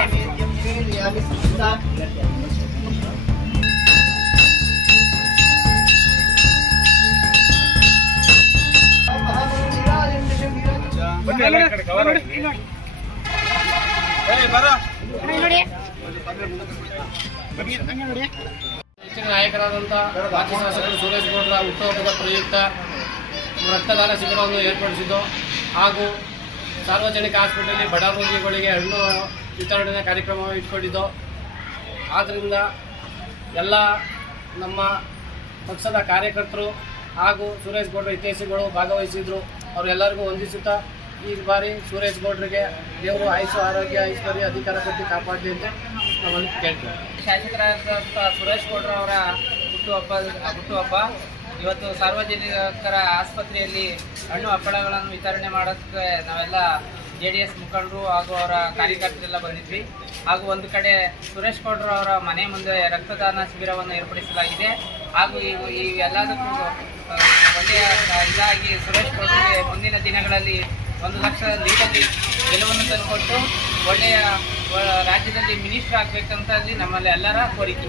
ನೈವೇದ್ಯಂ ನಿವೇದಯಾಮಿ ಸಂಸ್ಥಾ ಹೆಚ್ಚಿನ ನಾಯಕರಾದಂಥ ಮಾಜಿ ಶಾಸಕರು ಸುರೇಶ್ ಗೌಡರ ಹುಟ್ಟುಹಬ್ಬದ ಪ್ರಯುಕ್ತ ರಕ್ತದಾನ ಶಿಬಿರವನ್ನು ಏರ್ಪಡಿಸಿದ್ದು ಹಾಗೂ ಸಾರ್ವಜನಿಕ ಆಸ್ಪತ್ರೆಯಲ್ಲಿ ಬಡ ರೋಗಿಗಳಿಗೆ ಹಣ್ಣು ವಿತರಣೆ ಕಾರ್ಯಕ್ರಮ ಇಟ್ಕೊಂಡಿದ್ದು. ಆದ್ದರಿಂದ ಎಲ್ಲ ನಮ್ಮ ಪಕ್ಷದ ಕಾರ್ಯಕರ್ತರು ಹಾಗೂ ಸುರೇಶ್ ಗೌಡರ ಹಿತೈಷಿಗಳು ಭಾಗವಹಿಸಿದ್ರು. ಅವರೆಲ್ಲರಿಗೂ ವಂದಿಸುತ್ತಾ ಈ ಬಾರಿ ಸುರೇಶ್ ಗೌಡ್ರಿಗೆ ದೇವರು ಆಯುಷು, ಆರೋಗ್ಯ, ಐಶ್ವರ್ಯ, ಅಧಿಕಾರ ಕೊಟ್ಟು ಕಾಪಾಡಲಿ ಅಂತ ನಾವಲ್ಲಿ ಕೇಳ್ತೀವಿ. ಶಾಸಕರಾದ ಸುರೇಶ್ ಗೌಡ್ರ ಅವರ ಹುಟ್ಟುಹಬ್ಬ ಹುಟ್ಟುಹಬ್ಬ ಇವತ್ತು ಸಾರ್ವಜನಿಕರ ಆಸ್ಪತ್ರೆಯಲ್ಲಿ ಹಣ್ಣು ಹಪ್ಪಳಗಳನ್ನು ವಿತರಣೆ ಮಾಡೋಕ್ಕೆ ನಾವೆಲ್ಲ ಜೆ ಡಿ ಎಸ್ ಮುಖಂಡರು ಹಾಗೂ ಅವರ ಕಾರ್ಯಕರ್ತರೆಲ್ಲ ಬಂದಿದ್ವಿ ಹಾಗೂ ಒಂದು ಕಡೆ ಸುರೇಶ್ ಗೌಡ್ರು ಅವರ ಮನೆ ಮುಂದೆ ರಕ್ತದಾನ ಶಿಬಿರವನ್ನು ಏರ್ಪಡಿಸಲಾಗಿದೆ ಹಾಗೂ ಇವು ಈ ಎಲ್ಲದಕ್ಕೂ ಒಳ್ಳೆಯ ಇದಾಗಿ ಸುರೇಶ್ ಗೌಡ್ರಿಗೆ ಮುಂದಿನ ದಿನಗಳಲ್ಲಿ ಒಂದು ಲಕ್ಷ ಲೀಡಲ್ಲಿ ಗೆಲುವನ್ನು ತಂದುಕೊಟ್ಟು ಒಳ್ಳೆಯ ರಾಜ್ಯದಲ್ಲಿ ಮಿನಿಸ್ಟರ್ ಆಗಬೇಕಂತ ನಮ್ಮಲ್ಲಿ ಎಲ್ಲರ ಕೋರಿಕೆ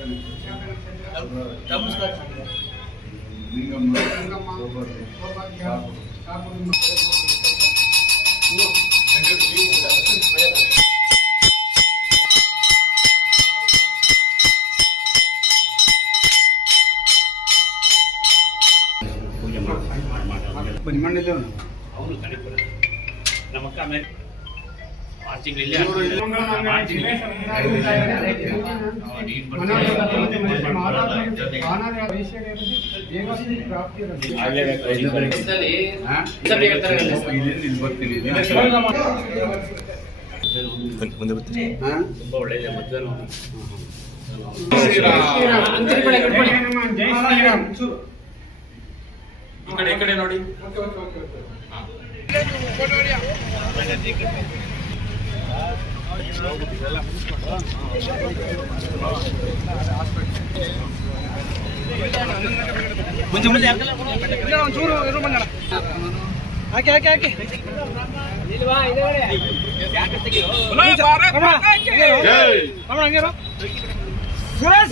ಬಾ. ಅವನು ಕಡಿಪು ನಮ್ಮಕ್ಕ ಆಮೇಲೆ ಆರು ತಿಂಗಳಲ್ಲಿ ಇದರಲ್ಲಿ ಸರಿ ಬರ್ತೀನಿ ತುಂಬಾ ಒಳ್ಳೆಯದೇ ಮಧ್ಯಾಹ್ನ ಈ ಕಡೆ ಈ ಕಡೆ ನೋಡಿ ಮುಂಚೆ ಮುಂಚೆ ಒಂಚೂರು ಇರು ಬಂದಣ ಹಾಕಿ ಹಾಕಿ ಹಾಕಿ. ಹಂಗಿರೋ ಸುರೇಶ್